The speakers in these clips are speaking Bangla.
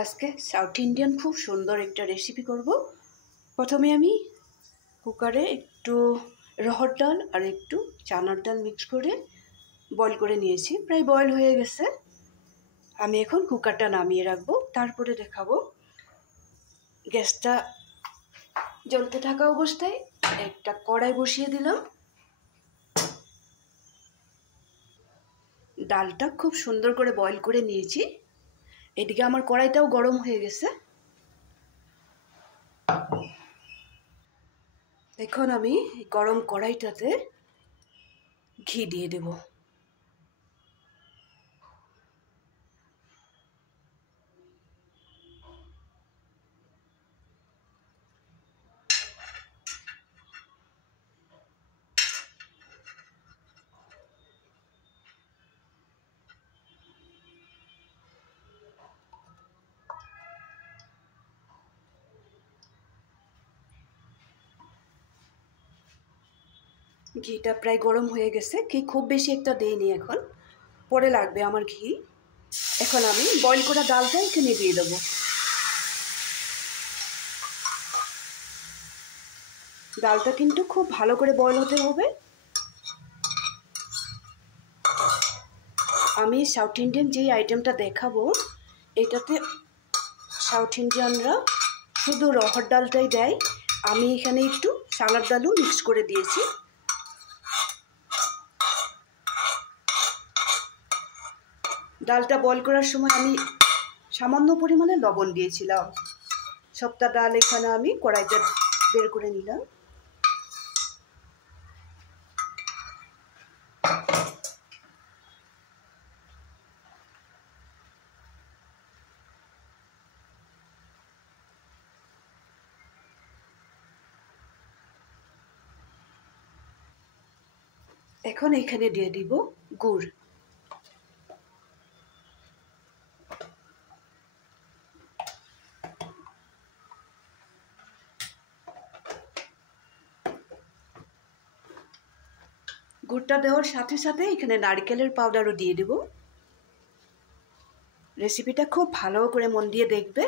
আজকে সাউথ ইন্ডিয়ান খুব সুন্দর একটা রেসিপি করব। প্রথমে আমি কুকারে একটু রহর ডাল আর একটু চানার ডাল মিক্স করে বয়েল করে নিয়েছি, প্রায় বয়েল হয়ে গেছে। আমি এখন কুকারটা নামিয়ে রাখবো, তারপরে দেখাবো। গ্যাসটা জ্বলতে থাকা অবস্থায় একটা কড়াই বসিয়ে দিলাম। ডালটা খুব সুন্দর করে বয়েল করে নিয়েছি। এদিকে আমার কড়াইটাও গরম হয়ে গেছে। এখন আমি গরম কড়াইটাতে ঘি দিয়ে দেব। ঘিটা প্রায় গরম হয়ে গেছে। ঘি খুব বেশি একটা দেইনি, এখন পরে লাগবে আমার ঘি। এখন আমি বয়েল করা ডালটা এখানে দিয়ে দেবো। ডালটা কিন্তু খুব ভালো করে বয়েল হতে হবে। আমি সাউথ ইন্ডিয়ান যেই আইটেমটা দেখাবো, এটাতে সাউথ ইন্ডিয়ানরা শুধু রহর ডালটাই দেয়। আমি এখানে একটু চানার ডালও মিক্স করে দিয়েছি। ডালটা বয়েল করার সময় আমি সামান্য পরিমাণে লবণ দিয়েছিলাম। সবটা ডাল এখানে আমি কড়াইতে বের করে নিলাম। এখন এখানে দিয়ে দিব গুড়। গুড়টা দেওয়ার সাথে সাথে এখানে নারকেলের পাউডারও দিয়ে দেব। রেসিপিটা খুব ভালো করে মন দিয়ে দেখবে।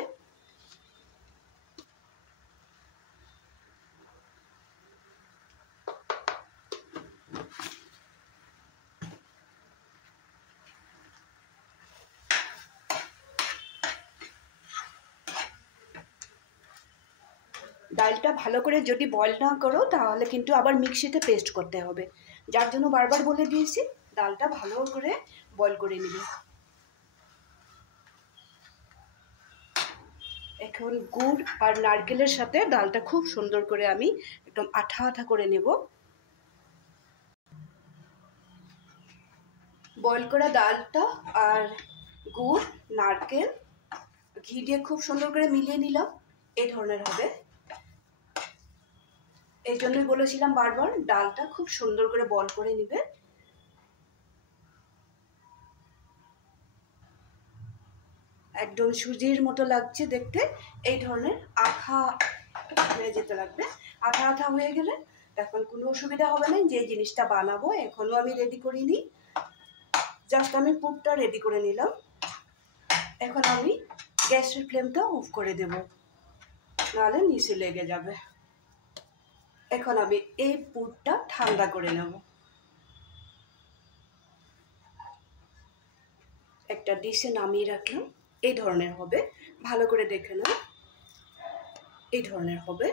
ডালটা ভালো করে যদি বয়েল না করো, তাহলে কিন্তু আবার মিক্সিতে পেস্ট করতে হবে। যার জন্য বারবার বলে দিয়েছি, ডালটা ভালো করে বয়েল করে নিবে। এখন গুড় আর নারকেলের সাথে ডালটা খুব সুন্দর করে আমি একদম আঠা আঠা করে নেব। বয়েল করা ডালটা আর গুড়, নারকেল, ঘি দিয়ে খুব সুন্দর করে মিলিয়ে নিলাম। এই ধরনের হবে। এই জন্যই বলেছিলাম বারবার, ডালটা খুব সুন্দর করে বয়েল করে নিবে। একদম সুজির মতো লাগছে দেখতে। এই ধরনের আঠা হয়ে যেতে লাগবে। আঠা আঠা হয়ে গেলে এখন কোনো অসুবিধা হবে না। যে জিনিসটা বানাবো এখনো আমি রেডি করিনি, জাস্ট আমি পুরটা রেডি করে নিলাম। এখন আমি গ্যাসের ফ্লেমটা অফ করে দেব, নাহলে নিচে লেগে যাবে। এখন আমি এই পুরটা ঠান্ডা করে নেব। একটা ডিশে নামিয়ে রাখলাম। এই ধরনের হবে, ভালো করে দেখে নাও। এই ধরনের হবে।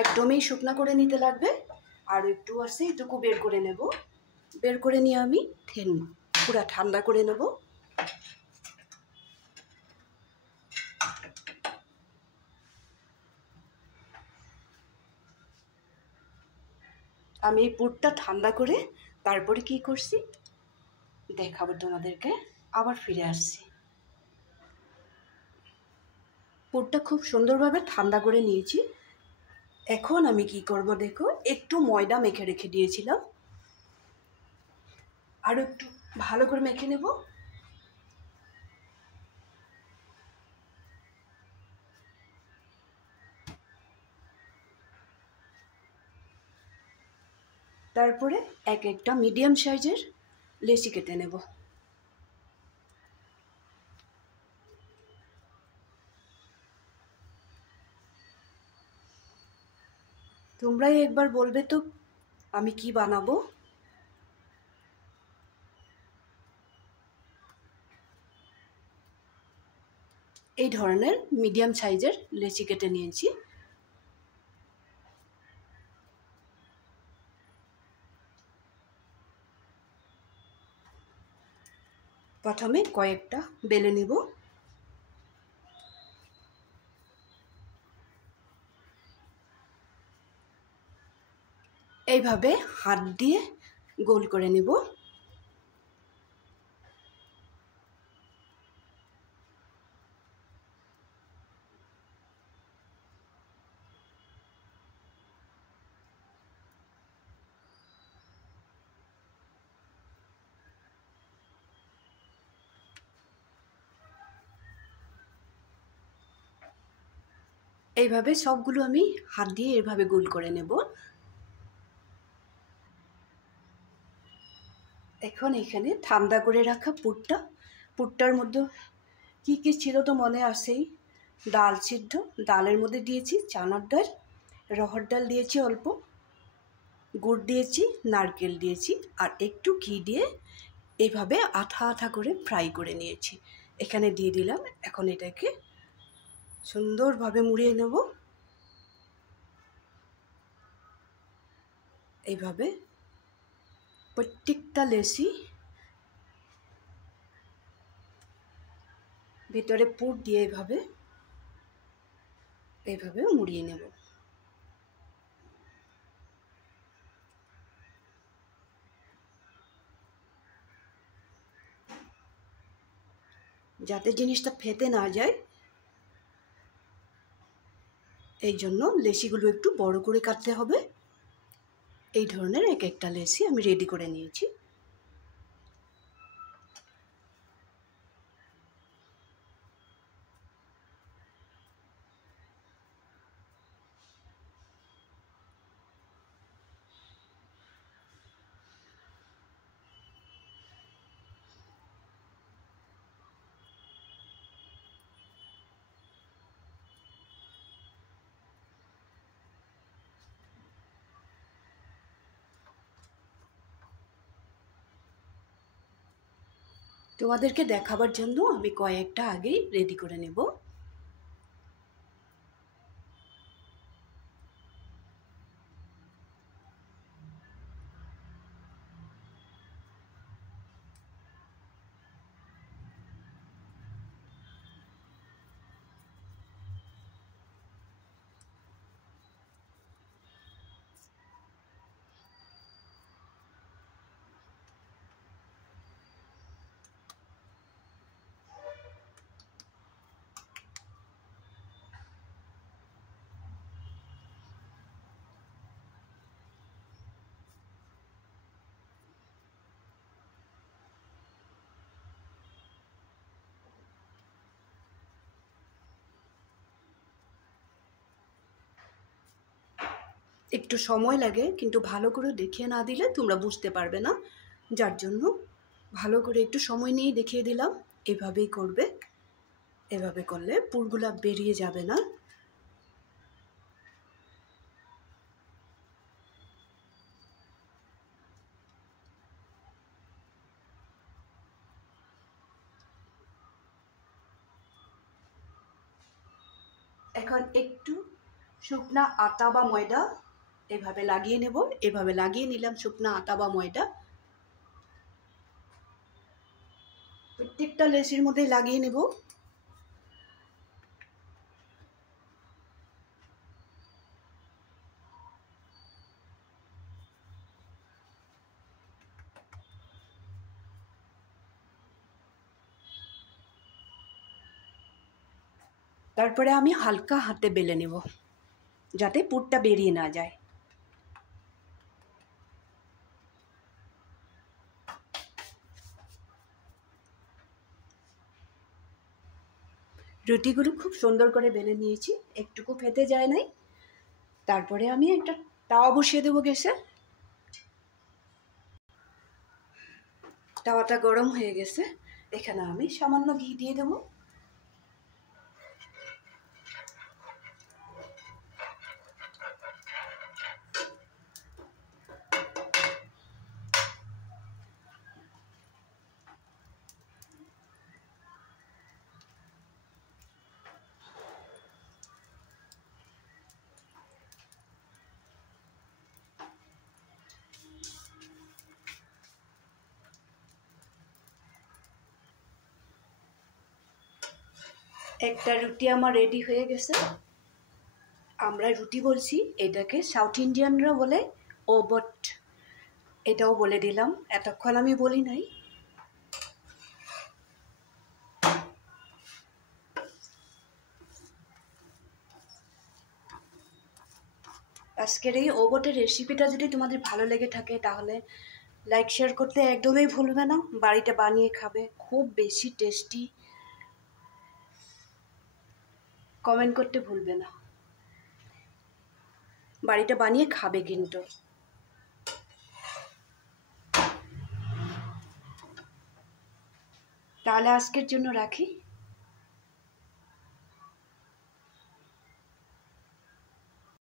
একদমই শুকনা করে নিতে লাগবে। আর একটু আছে, এটুকু বের করে নেব। বের করে নিয়ে আমি পুরা ঠান্ডা করে নেব। আমি এই পুরটা ঠান্ডা করে তারপরে কি করছি দেখাবো তোমাদেরকে। আবার ফিরে আসছি। পুরটা খুব সুন্দরভাবে ঠান্ডা করে নিয়েছি। এখন আমি কি করব দেখো, একটু ময়দা মেখে রেখে দিয়েছিলাম, আরো একটু ভালো করে মেখে নেব। তারপরে একটা মিডিয়াম সাইজের লেচি কেটে নেব। তোমরাই একবার বলবে তো আমি কি বানাবো। এই ধরনের মিডিয়াম সাইজের লেচি কেটে নিয়েছি। প্রথমে কয়েকটা বেলে নিব। এইভাবে হাত দিয়ে গোল করে নিব। এইভাবে সবগুলো আমি হাত দিয়ে এইভাবে গোল করে নেব। এখন এখানে ঠান্ডা করে রাখা পুরটার মধ্যে কি কি ছিল তো মনে আসেই। ডাল সিদ্ধ, ডালের মধ্যে দিয়েছি চানার ডাল, রহর ডাল দিয়েছি অল্প, গুড় দিয়েছি, নারকেল দিয়েছি, আর একটু ঘি দিয়ে এইভাবে আঠা আঠা করে ফ্রাই করে নিয়েছি। এখানে দিয়ে দিলাম। এখন এটাকে সুন্দরভাবে মুড়িয়ে নেব। এইভাবে প্রত্যেকটা লেচি ভিতরে পুর দিয়ে এইভাবে মুড়িয়ে নেব। যাতে জিনিসটা ফেটে না যায় এই জন্য লেচিগুলো একটু বড় করে কাটতে হবে। এই ধরনের এক একটা লেচি আমি রেডি করে নিয়েছি। তোমাদেরকে দেখাবার জন্য আমি কয়েকটা আগেই রেডি করে নেব। একটু সময় লাগে, কিন্তু ভালো করে দেখিয়ে না দিলে তোমরা বুঝতে পারবে না। যার জন্য ভালো করে একটু সময় নিয়ে দেখিয়ে দিলাম। এভাবেই করবে। এভাবে করলে পুরগুলা বেরিয়ে যাবে না। এখন একটু শুকনা আটা বা ময়দা এভাবে লাগিয়ে নেব। এভাবে লাগিয়ে নিলাম শুকনা আটা বা ময়দা। প্রত্যেকটা লেচির মধ্যে লাগিয়ে নেব। তারপরে আমি হালকা হাতে বেলে নেব যাতে পুরটা বেরিয়ে না যায়। রুটিগুলো খুব সুন্দর করে বেলে নিয়েছি, একটুকু ফেটে যায় নাই। তারপরে আমি একটা তাওয়া বসিয়ে দেবো গ্যাসে। তাওয়াটা গরম হয়ে গেছে, এখানে আমি সামান্য ঘি দিয়ে দেবো। একটা রুটি আমার রেডি হয়ে গেছে। আমরা রুটি বলছি, এটাকে সাউথ ইন্ডিয়ানরা বলে ওবট, এটাও বলে দিলাম, এতক্ষণ আমি বলি নাই। আজকের এই ওবটের রেসিপিটা যদি তোমাদের ভালো লেগে থাকে তাহলে লাইক শেয়ার করতে একদমই ভুলবে না। বাড়িতে বানিয়ে খাবে, খুব বেশি টেস্টি। কমেন্ট করতে ভুলবে না, বাড়িতে বানিয়ে খাবে কিন্তু। তাহলে আজকের জন্য রাখি।